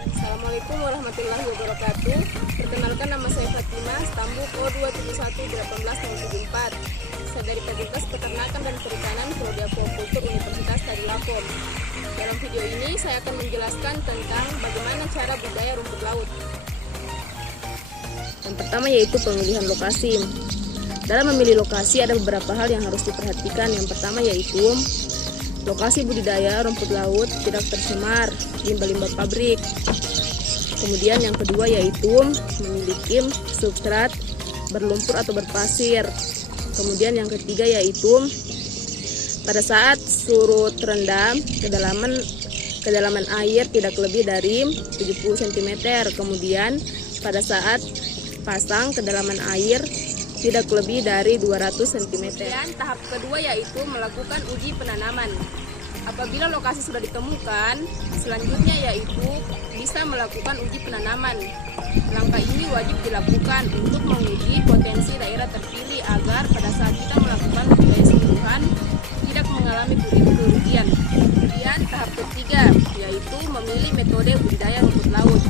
Assalamualaikum warahmatullahi wabarakatuh. Perkenalkan, nama saya Fatima, Stambu Ko2711874. Saya dari Fakultas Peternakan dan Perikanan Prodi Aquacultur Universitas Tadulako. Dalam video ini saya akan menjelaskan tentang bagaimana cara budidaya rumput laut. Yang pertama yaitu pemilihan lokasi. Dalam memilih lokasi ada beberapa hal yang harus diperhatikan. Yang pertama yaitu lokasi budidaya rumput laut tidak tercemar limbah-limbah pabrik. Kemudian yang kedua yaitu memiliki substrat berlumpur atau berpasir. Kemudian yang ketiga yaitu pada saat surut rendah kedalaman air tidak lebih dari 70 cm. Kemudian pada saat pasang kedalaman air tidak lebih dari 200 cm. Dan tahap kedua yaitu melakukan uji penanaman. Apabila lokasi sudah ditemukan, selanjutnya yaitu bisa melakukan uji penanaman. Langkah ini wajib dilakukan untuk menguji potensi daerah terpilih agar pada saat kita melakukan budidaya sentuhan tidak mengalami kerugian. Kemudian tahap ketiga yaitu memilih metode budidaya rumput laut.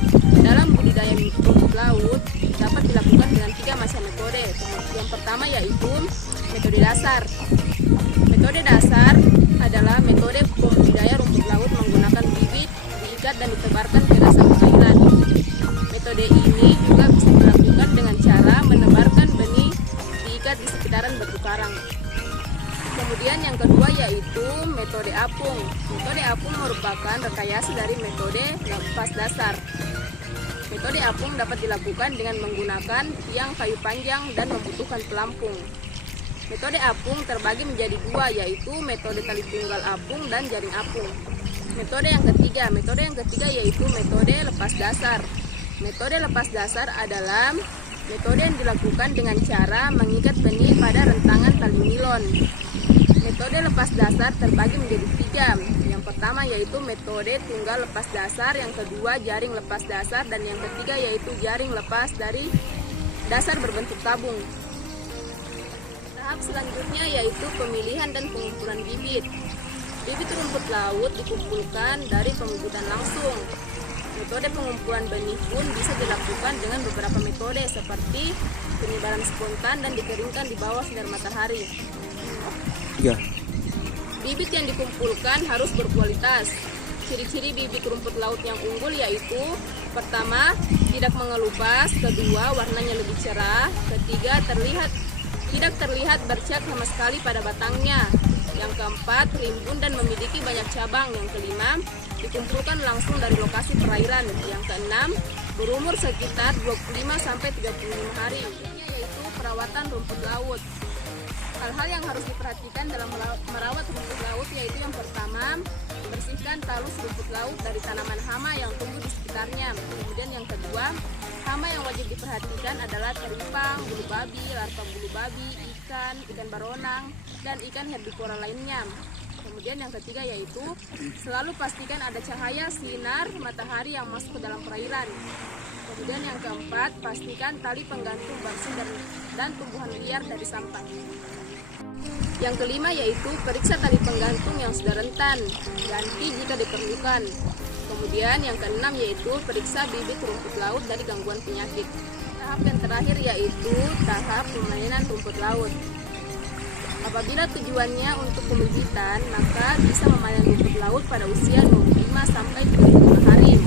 Dalam budidaya rumput laut dapat dilakukan dengan 3 macam metode. Yang pertama yaitu metode dasar. Metode dasar adalah metode pembudidaya rumput laut menggunakan bibit diikat dan ditebarkan ke dasar perairan. Metode ini juga bisa dilakukan dengan cara menebarkan benih diikat di sekitaran batu karang. Kemudian yang kedua yaitu metode apung. Metode apung merupakan rekayasa dari metode lepas dasar. Metode apung dapat dilakukan dengan menggunakan tiang kayu panjang dan membutuhkan pelampung. Metode apung terbagi menjadi 2 yaitu metode tali tunggal apung dan jaring apung. Metode yang ketiga yaitu metode lepas dasar. Metode lepas dasar adalah metode yang dilakukan dengan cara mengikat benih pada rentangan tali nilon. Metode lepas dasar terbagi menjadi 3. Yang pertama yaitu metode tunggal lepas dasar, yang kedua jaring lepas dasar, dan yang ketiga yaitu jaring lepas dari dasar berbentuk tabung. Tahap selanjutnya yaitu pemilihan dan pengumpulan bibit. Bibit rumput laut dikumpulkan dari pembibitan langsung. Metode pengumpulan benih pun bisa dilakukan dengan beberapa metode seperti penyebaran spontan dan dikeringkan di bawah sinar matahari. Ya. Bibit yang dikumpulkan harus berkualitas. Ciri-ciri bibit rumput laut yang unggul yaitu pertama, tidak mengelupas, kedua, warnanya lebih cerah, ketiga, tidak terlihat bercak sama sekali pada batangnya, yang keempat, rimbun dan memiliki banyak cabang, yang kelima, dikumpulkan langsung dari lokasi perairan, yang keenam, berumur sekitar 25-35 hari. Yaitu perawatan rumput laut. Hal-hal yang harus diperhatikan dalam merawat rumput laut yaitu yang pertama, bersihkan talus rumput laut dari tanaman hama yang tumbuh di sekitarnya. Kemudian yang kedua, hama yang wajib diperhatikan adalah teripang, bulu babi, larva bulu babi, ikan baronang, dan ikan herbivora lainnya. Kemudian yang ketiga yaitu selalu pastikan ada cahaya sinar matahari yang masuk ke dalam perairan. Kemudian yang keempat, pastikan tali penggantung bersih dan tumbuhan liar dari sampah. Yang kelima yaitu periksa tali penggantung yang sudah rentan, ganti jika diperlukan. Kemudian yang keenam yaitu periksa bibit rumput laut dari gangguan penyakit. Tahap yang terakhir yaitu tahap pemainan rumput laut. Apabila tujuannya untuk pembibitan, maka bisa memanen rumput laut pada usia 25-35 hari.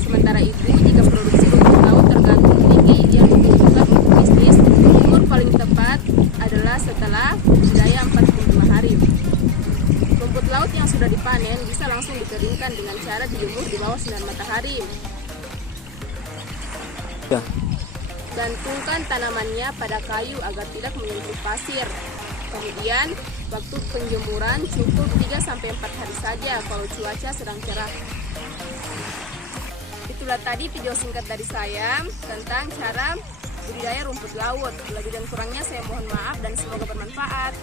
Sementara itu, jika produksi rumput laut tergantung tinggi yang dibutuhkan untuk bisnis, umur paling tepat adalah setelah budidaya 45 hari. Rumput laut yang sudah dipanen bisa langsung dikeringkan dengan cara dijemur di bawah sinar matahari. Ya. Gantungkan tanamannya pada kayu agar tidak menyentuh pasir. Kemudian, waktu penjemuran cukup 3-4 hari saja kalau cuaca sedang cerah. Itulah tadi video singkat dari saya tentang cara budidaya rumput laut. Lebih dan kurangnya saya mohon maaf dan semoga bermanfaat.